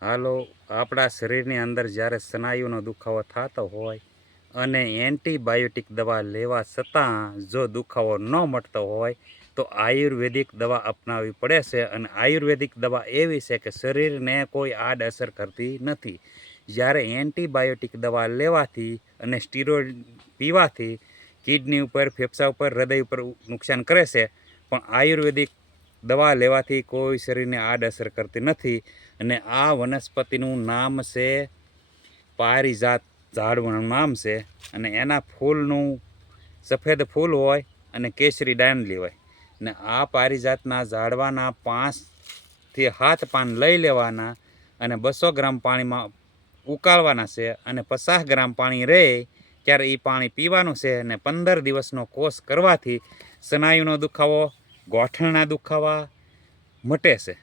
હાલો, આપણા શરીરની અંદર જ્યારે સ્નાયુનો દુખાવો થતો હોય અને એન્ટીબાયોટિક દવા લેવા છતાં જો દુખાવો ન મટતો હોય તો આયુર્વેદિક દવા અપનાવવી પડે છે. અને આયુર્વેદિક દવા એવી છે કે શરીરને કોઈ આડઅસર કરતી નથી. જ્યારે એન્ટીબાયોટિક દવા લેવાથી અને સ્ટીરોઇડ પીવાથી કિડની ઉપર, ફેફસા ઉપર, હૃદય ઉપર નુકસાન કરે છે, પણ આયુર્વેદિક દવા લેવાથી કોઈ શરીરને આડઅસર કરતી નથી. અને આ વનસ્પતિનું નામ છે પારિજાત, ઝાડનું નામ છે. અને એના ફૂલનું સફેદ ફૂલ હોય અને કેસરી ડાંડલી હોય. ને આ પારિજાતના ઝાડવાના 5 થી 7 પાન લઈ લેવાના અને 200 ગ્રામ પાણીમાં ઉકાળવાના છે. અને 50 ગ્રામ પાણી રહે ત્યારે એ પાણી પીવાનું છે. અને 15 દિવસનો કોર્સ કરવાથી સ્નાયુનો દુખાવો, ગોઠણના દુખાવા મટે છે.